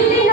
Delhi